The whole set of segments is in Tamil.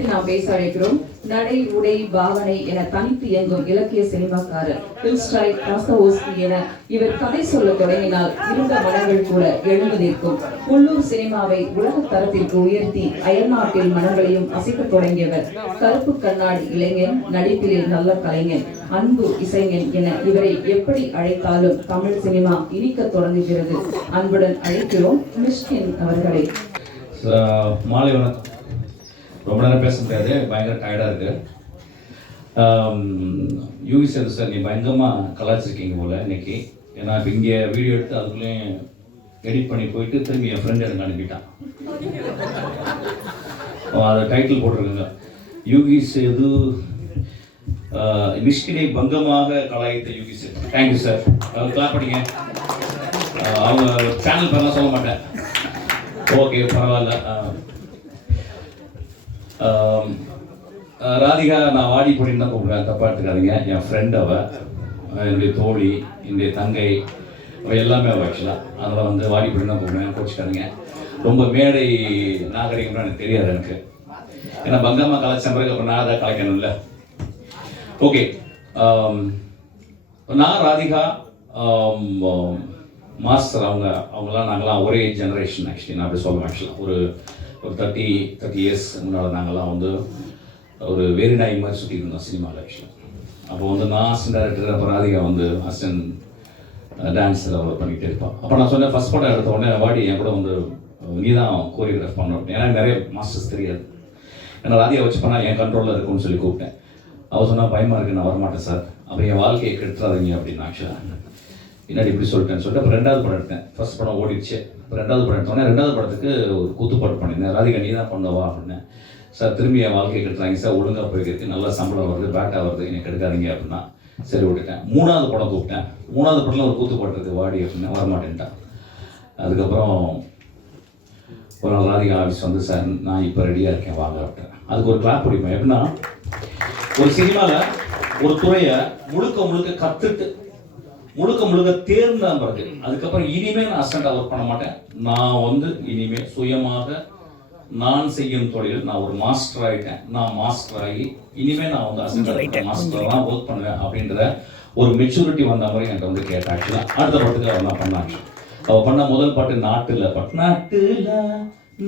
அடுத்து நாம் பேச அழைக்கிறோம். நடை உடை பாவனை என தனித்து இயங்கும் இலக்கிய சினிமாக்காரர் பில்ஸ்டாய் காஸ்தவோஸ்கி என இவர் கதை சொல்ல தொடங்கினால் இருந்த மனங்கள் கூட எழுந்து நிற்கும். உள்ளூர் சினிமாவை உலக தரத்திற்கு உயர்த்தி அயல்நாட்டில் மனங்களையும் அசைக்க தொடங்கியவர் கருப்பு கண்ணாடி இளைஞன் நடிப்பிலே நல்ல கலைஞன் அன்பு இசைஞன் என இவரை எப்படி அழைத்தாலும் தமிழ் சினிமா இனிக்க தொடங்குகிறது. அன்புடன் அழைக்கிறோம் மிஷ்கின் அவர்களை. மாலை வணக்கம். ரொம்ப நேரம் பேச முடியாது. பயங்கர டயர்டாக இருக்கு. யூகி சேது சார் நீ பயங்கரமாக கலாச்சிருக்கீங்க போல இன்னைக்கு. ஏன்னா இப்போ இங்கே வீடியோ எடுத்து அதுக்குள்ளேயும் எடிட் பண்ணி போயிட்டு திரும்பி என் ஃப்ரெண்ட் எனக்கு அனுப்பிட்டான். அவன் அதை டைட்டில் போட்டிருக்குங்க. யூகி சேது ஆஹ், மிஷ்கினை பங்கமாக கலாய்த்த Yugi Sethu. Thank you sir clap பண்ணிங்க. அவங்க சேனல் பேர்லாம் சொல்ல மாட்டேன். ஓகே பரவாயில்ல. Um, uh, ராதிகா நான் வாடி பொடின்னு தான் கூப்பிடுறேன். தப்பாக எடுத்துக்காதீங்க. என் ஃப்ரெண்ட் அவ என்னுடைய தோழி என்னுடைய தங்கை அவ எல்லாமே அவள் ஆக்சுவலாக அதனால் வந்து வாடி பொடின்னு தான் கூப்பிடுவேன் கோச்சிக்காதீங்க. ரொம்ப மேடை நாகரிகம்னா எனக்கு தெரியாது எனக்கு. ஏன்னா பங்கம்மா கலாச்சாரம் பிறகு அப்புறம் நான் தான் கலைக்கணும்ல. ஓகே um, நான் ராதிகா um, மாஸ்டர் அவங்க அவங்களாம் நாங்களாம் ஒரே ஜெனரேஷன் ஆக்சுவலி நான் அப்படி சொல்லுவேன் ஆக்சுவலாக ஒரு ஒரு தேர்ட்டி தேர்ட்டி இயர்ஸ் முன்னால் நாங்கள்லாம் வந்து ஒரு வேறு நாய் மாதிரி சுற்றி இருந்தோம் சினிமாவில் ஆக்சுவலாக அப்போ வந்து நான் அசிஸ்டன்ட் டேரக்டர் அப்புறம் ராதிகா வந்து அசிஸ்டன்ட் டான்ஸில் அவர் பண்ணிகிட்டே இருப்பான் அப்போ நான் சொன்னேன் ஃபஸ்ட் படம் எடுத்த உடனே வாடி என் கூட வந்து நீ தான் கோரியோகிராஃப் பண்ணணும். ஏன்னா நிறைய மாஸ்டர்ஸ் தெரியாது. ஏன்னா ராதிகா வச்சு பண்ணால் என் கண்ட்ரோலில் இருக்கும்னு சொல்லி கூப்பிட்டேன். அவள் சொன்னால் பயமாக இருக்குது நான் வரமாட்டேன் சார் அப்போ என் வாழ்க்கையை கெடுத்துறாதீங்க அப்படின்னு ஆக்சுவலாக பின்னாடி இப்படி சொல்லிட்டேன்னு சொல்லிட்டு அப்புறம் ரெண்டாவது படம் எடுத்தேன். ஃபர்ஸ்ட் படம் ஓடிடுச்சு. அப்புறம் ரெண்டாவது படம் எடுத்தோடனே ரெண்டாவது படத்துக்கு ஒரு கூத்துப்பாட்டு பண்ணியிருந்தேன். ராதிகா நீ தான் பண்ணவா அப்படின்னேன் சார் திரும்பி என் வாழ்க்கையை கெடுத்துறாங்க சார் ஒழுங்காக போயிருக்கு நல்லா சம்பளம் வருது பேட்டா வருது என்னை கெடுக்காதீங்க அப்படின்னா சரி விட்டுட்டேன். மூணாவது படம் கூப்பிட்டேன். மூணாவது படத்தில் ஒரு கூத்துப்பாட்டு இருக்கு வாடி அப்படின்னா. வரமாட்டேன்ட்டான். அதுக்கப்புறம் ஒரு நாள் ராதிகா ஆஃபீஸ் வந்து சார் நான் இப்போ ரெடியாக இருக்கேன். வாங்க அப்படின் அதுக்கு ஒரு கிளாப் பிடிப்பேன் எப்படின்னா ஒரு சினிமாவில் ஒரு துறையை முழுக்க முழுக்க கற்றுட்டு முழுக்க முழுக்க தேர்ந்த பிறகு. அதுக்கப்புறம் இனிமே நான் அசண்டாக ஒர்க் பண்ண மாட்டேன். நான் வந்து இனிமே சுயமாக நான் செய்யும் தொழில் நான் ஒரு மாஸ்டர் ஆயிட்டேன். நான் மாஸ்டர் ஆகி இனிமே நான் வந்து அசண்டாக மாஸ்டர் தான் ஒர்க் பண்ணுவேன் அப்படின்ற ஒரு மெச்சூரிட்டி வந்த மாதிரி என்கிட்ட வந்து கேட்டேன் ஆக்சுவலாக அடுத்த படத்துக்கு அவன் நான் பண்ணான் அவ பண்ண முதல் பாட்டு நாட்டுல பாட்டு. நாட்டுல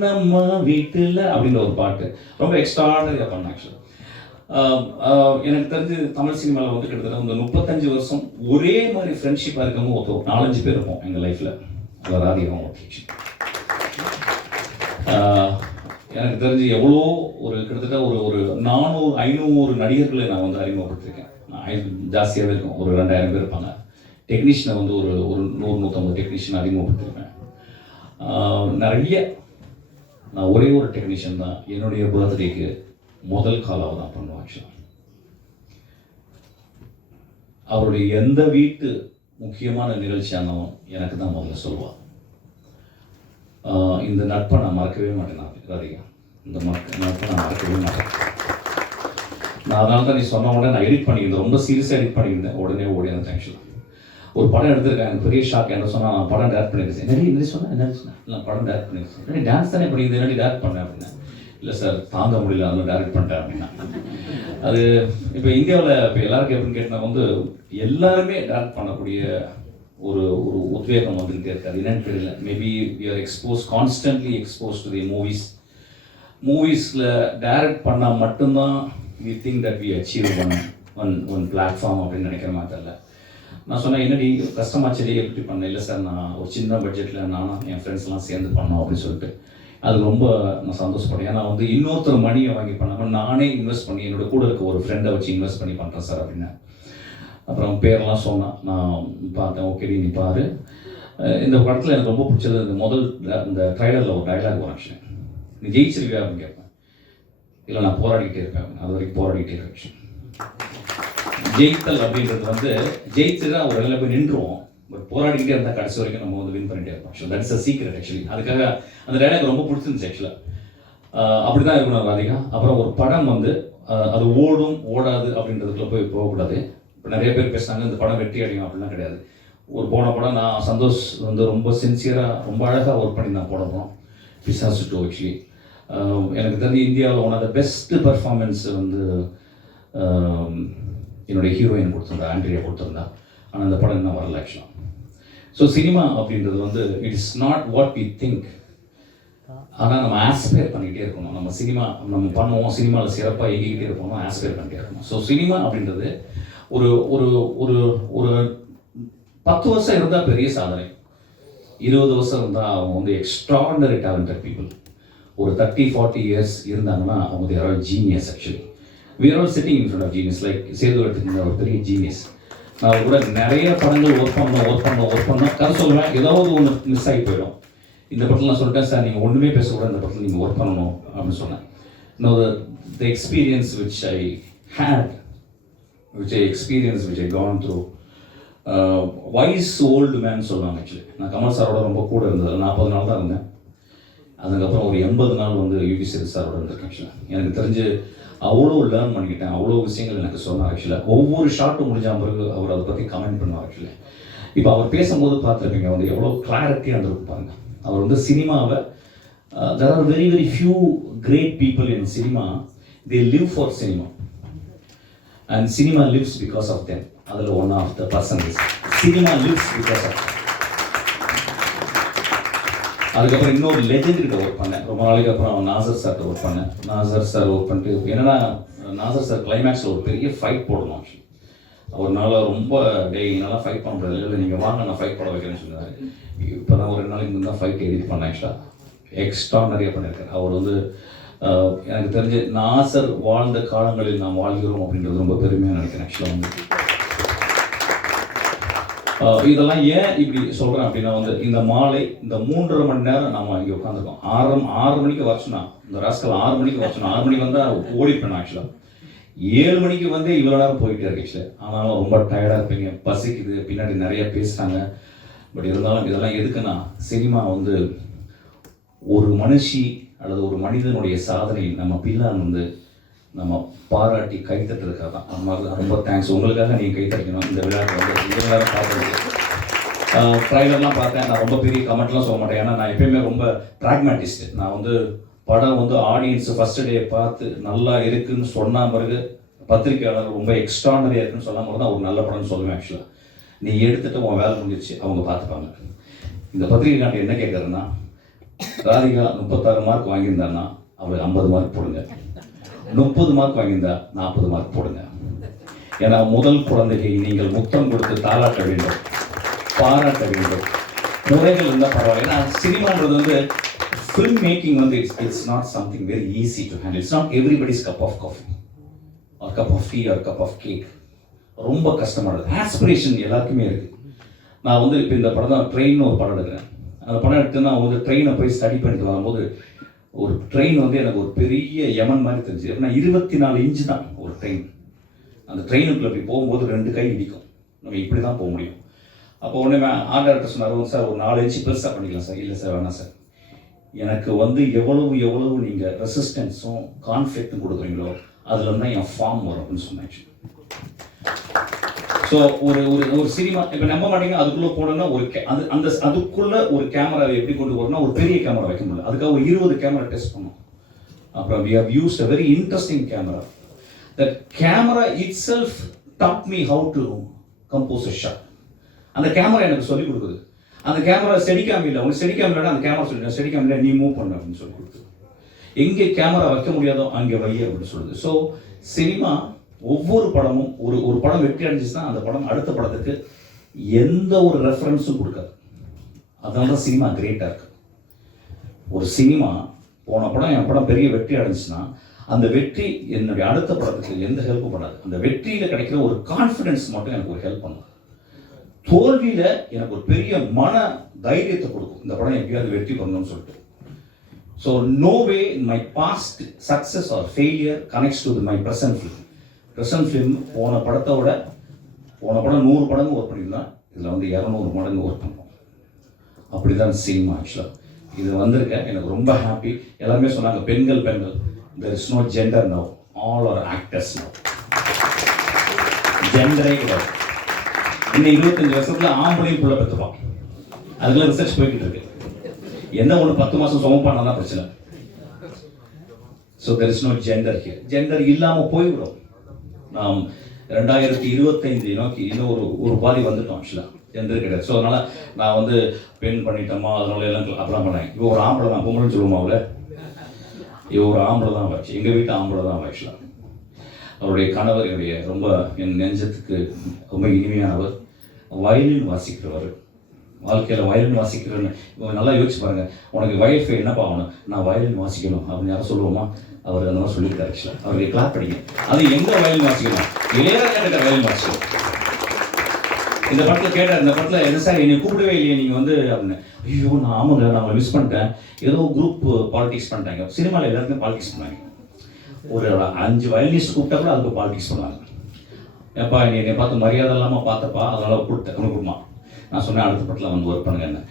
நம்ம வீட்டுல அப்படின்ற ஒரு பாட்டு. ரொம்ப எக்ஸ்ட்ராடனரியா பண்ண ஆக்சுவலா எனக்கு தெரிஞ்சு தமிழ் சினிமாவில் வந்து கிட்டத்தட்ட இந்த முப்பத்தஞ்சு வருஷம் ஒரே மாதிரி ஃப்ரெண்ட்ஷிப்பாக இருக்கவங்க ஒருத்தர் ஒரு நாலஞ்சு பேர் இருப்போம் எங்கள் லைஃப்பில் ராதிகம் ஓகே எனக்கு தெரிஞ்சு எவ்வளோ ஒரு கிட்டத்தட்ட ஒரு ஒரு நானூறு ஐநூறு நடிகர்களை நான் வந்து அறிமுகப்படுத்திருக்கேன். நான் ஜாஸ்தியாகவே இருக்கும். ஒரு ரெண்டாயிரம் பேர் இருப்பாங்க. டெக்னீஷியனை வந்து ஒரு ஒரு நூறு நூற்றம்பது டெக்னீஷியன் அறிமுகப்படுத்திருப்பேன் நிறைய நான் ஒரே ஒரு டெக்னீஷியன் தான். என்னுடைய பர்த்டேக்கு முதல் காலாவை தான் பண்ணுவோம் ஆக்சுவலாக அவருடைய எந்த வீட்டு முக்கியமான நிகழ்ச்சியானவன் எனக்கு தான் முதல்ல சொல்லுவாள் இந்த நட்பை நான் மறக்கவே மாட்டேன் நான் ராதிகா. இந்த மக்க நட்பை நான் மறக்கவே மாட்டேன். நான் அதனால தான் நீ சொன்ன உடனே நான் எடிட் பண்ணியிருந்தேன் ரொம்ப சீரியஸாக எடிட் பண்ணியிருந்தேன். உடனே ஓடி அந்த ஆக்சுவலாக ஒரு படம் எடுத்திருக்கேன் எனக்கு பெரிய ஷாக் என்ன சொன்னால் நான் படம் டேரக்ட் பண்ணிருக்கேன் என்னடி என்ன சொன்னேன் என்ன சொன்னேன் நான் படம் டேரக்ட் பண்ணிருக்கேன் என்னடி டான்ஸ் தானே பண்ணியிருந்தேன் என்னடி டேரக்ட் பண்ணேன் அப்படின்னா. இல்லை சார் தாங்க முடியல அதெல்லாம் டேரக்ட் பண்ணிட்டேன் அப்படின்னா. அது இப்போ இந்தியாவில் இப்போ எல்லாருக்கும் எப்படின்னு கேட்டால் வந்து எல்லாருமே டேரக்ட் பண்ணக்கூடிய ஒரு ஒரு உத்வேகம் வந்துகிட்டே இருக்காது. என்னன்னு தெரியல. Maybe we are expose constantly expose to the movies மூவிஸில் direct பண்ணால் மட்டும்தான் we think that we achieve one one one platform அப்படின்னு நினைக்கிற மாதிரி தெரியல. நான் சொன்னேன் என்னடி கஷ்டமாச்சடி எப்படி பண்ண? இல்லை சார் நான் ஒரு சின்ன பட்ஜெட்டில் நானும் என் ஃப்ரெண்ட்ஸ்லாம் சேர்ந்து பண்ணோம் அப்படின்னு சொல்லிட்டு. அது ரொம்ப நான் சந்தோஷப்படுறேன். ஏன்னா வந்து இன்னொருத்தர் மணியை வாங்கி பண்ணாமல் நானே இன்வெஸ்ட் பண்ணி என்னோட கூட இருக்க ஒரு ஃப்ரெண்டை வச்சு இன்வெஸ்ட் பண்ணி பண்ணுறேன் சார் அப்படின்னு. அப்புறம் பேரெல்லாம் சொன்னான். நான் பார்த்தேன் ஓகேடி நீ பாரு. இந்த படத்தில் எனக்கு ரொம்ப பிடிச்சது இந்த முதல் இந்த ட்ரைலரில் ஒரு டைலாக் ஒரு ஆக்ஷன் நீ ஜெயிச்சிருவியா? அப்படின்னு கேட்பேன். இல்லை நான் போராடிக்கிட்டே இருப்பேன். அது வரைக்கும் போராடிக்கிட்டே இருக்கேன் ஜெயித்தல் அப்படின்றது வந்து ஜெயிச்சுட்டா ஒரு இடத்துல போய் நின்றுவோம். பட் போராடிக்கிட்டே இருந்தால் கடைசி வரைக்கும் நம்ம வந்து வின் பண்ணிட்டே இருப்போம். Actually that's a secret actually அதுக்காக அந்த டைலாக் ரொம்ப பிடிச்சிருந்துச்சு ஆக்சுவலாக அப்படி தான் இருக்கணும் ராதிகா. அப்புறம் ஒரு படம் வந்து அது ஓடும் ஓடாது அப்படின்றதுக்குள்ள போய் போகக்கூடாது. இப்போ நிறைய பேர் பேசுனாங்க இந்த படம் வெற்றி அடையும் அப்படிலாம் கிடையாது. ஒரு போன படம் நான் சந்தோஷ் வந்து ரொம்ப சின்சியராக ரொம்ப அழகாக ஒர்க் பண்ணி நான் போடணும் போனோம் பிசாசு டூ ஆக்சுவலி எனக்கு தெரிஞ்சு இந்தியாவில் one of the best performance வந்து என்னுடைய ஹீரோயின் கொடுத்துருந்தா ஆண்ட்ரியா கொடுத்துருந்தா. ஆனால் அந்த படம் இன்னும் வரல ஆக்சுவலாக ஸோ சினிமா அப்படின்றது வந்து it is not what we think ஆனால் நம்ம ஆஸ்பயர் பண்ணிக்கிட்டே இருக்கணும். நம்ம சினிமா நம்ம பண்ணுவோம் சினிமாவில் சிறப்பாக இயங்கிக்கிட்டே இருக்கணும் ஆஸ்பயர் பண்ணிட்டே இருக்கணும். ஸோ சினிமா அப்படின்றது ஒரு ஒரு ஒரு ஒரு பத்து வருஷம் இருந்தால் பெரிய சாதனை. இருபது வருஷம் இருந்தால் அவங்க வந்து எக்ஸ்ட்ராடனரி டேலண்டட் பீப்புள் ஒரு தேர்ட்டி ஃபார்ட்டி இயர்ஸ் இருந்தாங்கன்னா அவங்க their genius actually we are all sitting in front of genius like சேர்ந்து எடுத்துக்கிற ஒரு பெரிய ஜீனியஸ் நான் கூட நிறைய படங்கள் ஒர்க் பண்ணோம் ஒர்க் பண்ணோம் ஒர்க் பண்ணோம். கதை சொல்லுவேன் ஏதாவது ஒன்று மிஸ் ஆகி போயிடும். இந்த படத்தில் நான் சொல்லிட்டேன் சார் நீங்கள் ஒன்றுமே பேசக்கூடாது இந்த படத்தில் நீங்கள் ஒர்க் பண்ணணும் அப்படின்னு சொன்னேன். No the experience which I had which I experience which I gone through wise old man சொல்லுவாங்க ஆக்சுவலி நான் கமல் சாரோட ரொம்ப கூட இருந்தது. நாற்பது நாள் தான் இருந்தேன். அதுக்கப்புறம் ஒரு எண்பது நாள் வந்து யூபி சரி சாரோட இருந்திருக்கேன் ஆக்சுவலாக எனக்கு தெரிஞ்சு அவ்வளோ லேர்ன் பண்ணிக்கிட்டேன். அவ்வளோ விஷயங்கள் எனக்கு சொன்னார் ஆக்சுவலாக ஒவ்வொரு ஷார்ட்டும் முடிஞ்ச பிறகு அவர் அதை பற்றி கமெண்ட் பண்ணுவார் ஆக்சுவலாக இப்போ அவர் பேசும்போது பார்த்துருப்பீங்க வந்து எவ்வளோ கிளாரிட்டியாக இருந்திருக்கும் பாருங்கள் அவர் வந்து சினிமாவை there are very very few great people in cinema they live for cinema and cinema lives because of them அதில் one of the person is cinema lives because of அதுக்கப்புறம் இன்னொரு லெஜெண்ட் கிட்ட ஒர்க் பண்ணேன். ரொம்ப நாளைக்கு அப்புறம் நாசர் சார்கிட்ட ஒர்க் பண்ணேன். நாசர் சார் ஒர்க் பண்ணிட்டு என்னன்னா நாசர் சார் கிளைமேக்ஸில் ஒரு பெரிய ஃபைட் போடணும் ஒரு நாள் ரொம்ப டேய் என்னால் ஃபைட் பண்ண முடியாது. இல்லை நீங்கள் வாங்க நான் ஃபைட் போட வைக்கிறேன்னு சொன்னார். இப்போ தான் ஒரு ரெண்டு நாளைக்கு முன்னாடி ஃபைட் எடிட் பண்ணேன் ஆக்சுவலாக எக்ஸ்ட்ரா நிறைய பண்ணியிருக்காரு அவர் வந்து எனக்கு தெரிஞ்சு நாசர் வாழ்ந்த காலங்களில் நாம் வாழ்கிறோம் அப்படின்றது ரொம்ப பெருமையாக நினைக்கிறேன் ஆக்சுவலாக வந்து இதெல்லாம் ஏன் இப்படி சொல்கிறேன் அப்படின்னா வந்து இந்த மாலை இந்த மூன்றரை மணி நேரம் நம்ம இங்கே உட்காந்துருக்கோம் ஆறு ஆறு மணிக்கு வரச்சுனா இந்த ராஸ்கல் ஆறு மணிக்கு வரச்சுனா ஆறு மணிக்கு வந்தால் ஓடிப்பேன் ஆக்சுவலாக ஏழு மணிக்கு வந்து இவ்வளோ நேரம் போயிட்டே இருக்கு ஆக்சுவலி ஆனாலும் ரொம்ப டயர்டாக இருப்பீங்க பசிக்குது பின்னாடி நிறைய பேசுகிறாங்க பட் இருந்தாலும் இதெல்லாம் எதுக்குன்னா சினிமா வந்து ஒரு மனுஷி அல்லது ஒரு மனிதனுடைய சாதனை நம்ம பின்னால் வந்து நம்ம பாராட்டி கைத்தட்டுறதுக்காக தான் அந்த மாதிரி தான். ரொம்ப தேங்க்ஸ் உங்களுக்காக நீங்கள் கைத்தடிக்கணும் இந்த விளையாட்டு வந்து இந்த நேரம் பார்த்துருக்கு ட்ரைலர்லாம் பார்த்தேன். நான் ரொம்ப பெரிய கமெண்ட்லாம் சொல்ல மாட்டேன். ஏன்னா நான் எப்பயுமே ரொம்ப ப்ராக்மேட்டிஸ்ட் நான் வந்து படம் வந்து ஆடியன்ஸ் ஃபஸ்ட்டு டே பார்த்து நல்லா இருக்குன்னு சொன்ன பிறகு பத்திரிக்கையாளர் ரொம்ப எக்ஸ்ட்ரானரியாக இருக்குன்னு சொன்ன பிறகு தான் ஒரு நல்ல படம்னு சொல்லுவேன் ஆக்சுவலாக நீ எடுத்துகிட்டு உன் வேலை முடிஞ்சிச்சு அவங்க பார்த்துப்பாங்க. இந்த பத்திரிக்கைக்காண்டி என்ன கேட்குறேன்னா ராதிகா முப்பத்தாறு மார்க் வாங்கியிருந்தான்னா அவளுக்கு ஐம்பது மார்க் போடுங்க. முப்பது மார்க் வாங்கியிருந்தா நாற்பது மார்க் போடுங்க. ஏன்னா முதல் குழந்தைக்கு நீங்கள் முத்தம் கொடுத்து தாளாட்ட வேண்டும் பாராட்ட வேண்டும். முறைகள் இருந்தால் பரவாயில்ல. ஏன்னா சினிமான்றது வந்து ஃபில்ம் மேக்கிங் வந்து it's it's not something very easy to handle it's not everybody's cup of coffee ஒரு கப் ஆஃப் டீ ஒரு கப் ஆஃப் கேக் ரொம்ப கஷ்டமானது. ஆஸ்பிரேஷன் எல்லாருக்குமே இருக்குது நான் வந்து இப்போ இந்த படம் தான் ட்ரெயின் ஒரு படம் எடுக்கிறேன். அந்த படம் எடுத்து நான் வந்து ட்ரெயினை போய் ஸ்டடி பண்ணிட்டு வரும்போது ஒரு ட்ரெயின் வந்து எனக்கு ஒரு பெரிய யமன் மாதிரி தெரிஞ்சு அப்படின்னா இருபத்தி நாலு இன்ச்சு தான் ஒரு ட்ரெயின் அந்த ட்ரெயினுக்குள்ள போய் போகும்போது ரெண்டு கை இடிக்கும் நம்ம இப்படி தான் போக முடியும். அப்போ உடனே ஆர்ட் சொன்னார் சார் ஒரு நாலு இன்ச்சு பெருசாக பண்ணிக்கலாம் சார். இல்லை சார் வேணாம் சார். எனக்கு வந்து எவ்வளவு எவ்வளவு நீங்கள் ரெசிஸ்டன்ஸும் கான்ஃப்ளிக்ட்டும் கொடுக்குறீங்களோ அதில் தான் என் ஃபார்ம் வரும் அப்படின்னு சொன்னாச்சு ஸோ ஒரு ஒரு ஒரு சினிமா இப்போ நம்ப மாட்டீங்க அதுக்குள்ளே போனோம்னா ஒரு கே அது அந்த அதுக்குள்ளே ஒரு கேமராவை எப்படி கொண்டு போறோம்னா ஒரு பெரிய கேமரா வைக்க முடியல. அதுக்காக ஒரு இருபது கேமரா டெஸ்ட் பண்ணோம் அப்புறம் we have use a very interesting camera that camera itself taught me how to compose a shot அந்த கேமரா எனக்கு சொல்லிக் கொடுக்குது. அந்த கேமரா செடிக்காம இல்லை. உங்களுக்கு ஸ்டெடிகாம் இல்லைனா அந்த கேமரா சொல்லி செடி இல்லை நீ மூவ் பண்ண அப்படின்னு சொல்லி கொடுக்குது. எங்கே கேமரா வைக்க முடியாதோ அங்கே வைய அப்படின்னு சொல்லுது. ஸோ சினிமா ஒவ்வொரு படமும் ஒரு ஒரு படம் வெற்றி அடைஞ்சிச்சுன்னா அந்த படம் அடுத்த படத்துக்கு எந்த ஒரு ரெஃபரன்ஸும் கொடுக்காது. அதனால தான் சினிமா கிரேட்டாக இருக்கு. ஒரு சினிமா போன படம் என் படம் பெரிய வெற்றி அடைஞ்சுச்சுன்னா அந்த வெற்றி என்னுடைய அடுத்த படத்துக்கு எந்த ஹெல்ப்பும் பண்ணாது. அந்த வெற்றியில் கிடைக்கிற ஒரு கான்ஃபிடென்ஸ் மட்டும் எனக்கு ஒரு ஹெல்ப் பண்ணும். தோல்வியில் எனக்கு ஒரு பெரிய மன தைரியத்தை கொடுக்கும். இந்த படம் எப்படியாவது வெற்றி பண்ணணும்னு சொல்லிட்டு. So no way my past success or failure connects to my present film present film போன படத்தை விட போன படம் நூறு படங்கு ஒர்க் பண்ணியிருந்தான் இதில் வந்து இரநூறு மடங்கு ஒர்க் பண்ணோம். அப்படி தான் சினிமா ஆக்சுவலாக இது வந்திருக்கேன் எனக்கு ரொம்ப ஹாப்பி எல்லாருமே சொன்னாங்க பெண்கள் பெண்கள். There is no gender now all are actors now ஜெண்டரே கிடையாது. இன்னும் இருபத்தஞ்சு வருஷத்துல ஆம்பளையும் புள்ள பெற்றுப்பான் அதுக்குள்ள ரிசர்ச் போய்கிட்டு இருக்கு. என்ன ஒன்று பத்து மாதம் சுமப்பானா பிரச்சனை. So there is no gender here gender இல்லாமல் போய்விடும். நாம் ரெண்டாயிரத்தி இருபத்தைந்து நோக்கி இன்னும் ஒரு ஒரு பாதி வந்துட்டோம் ஆக்சுவலாக ஜெண்டர் கிடையாது. ஸோ அதனால் நான் வந்து பெண் பண்ணிட்டோமா அதனால எல்லாம் அப்படிலாம் பண்ணேன் இப்போ ஒரு ஆம்பளை தான். பொம்பளைன்னு சொல்லுவோமா அவளை? இவ ஒரு ஆம்பளை தான் வச்சு எங்கள் வீட்டு ஆம்பளை தான் ஆக்சுவலாக அவருடைய கணவர் என்னுடைய ரொம்ப என் நெஞ்சத்துக்கு ரொம்ப இனிமையானவர். வயலின் வாசிக்கிறவர். வாழ்க்கையில் வயலின் வாசிக்கிறேன்னு. நல்லா யோசிச்சு பாருங்கள் உனக்கு வயஃபை என்னப்பா ஆகணும்? நான் வயலின் வாசிக்கணும். அப்படின்னு யாரும் சொல்லுவோமா? அவர் அந்த மாதிரி சொல்லியிருக்காரு ஆக்சுவலாக அவருக்கு கிளாப் படிங்க அது எங்கே வயலின் வாசிக்கணும்? இளையராஜா இருக்கிற வயலின் வாசிக்கணும். இந்த படத்தில் கேட்டார் இந்த படத்தில் என்ன சார் என்னை கூப்பிடவே இல்லையே நீங்கள் வந்து அப்படின்னு. ஐயோ நான் ஆமாங்க நான் மிஸ் பண்ணிட்டேன். ஏதோ குரூப் பாலிடிக்ஸ் பண்ணிட்டாங்க. சினிமாவில் எல்லாருமே பாலிடிக்ஸ் பண்ணாங்க ஒரு அஞ்சு வயலினிஸ்ட் கூப்பிட்டா கூட அதுக்கு பாலிடிக்ஸ் பண்ணுவாங்க. ஏப்பா நீ என்னை பார்த்து மரியாதை இல்லாமல் பார்த்தப்பா அதனால் கூப்பிட்டேன். கொடுக்குமா நான் சொன்னேன் அடுத்த படத்தில் வந்து ஒர்க் பண்ணுங்க அவர்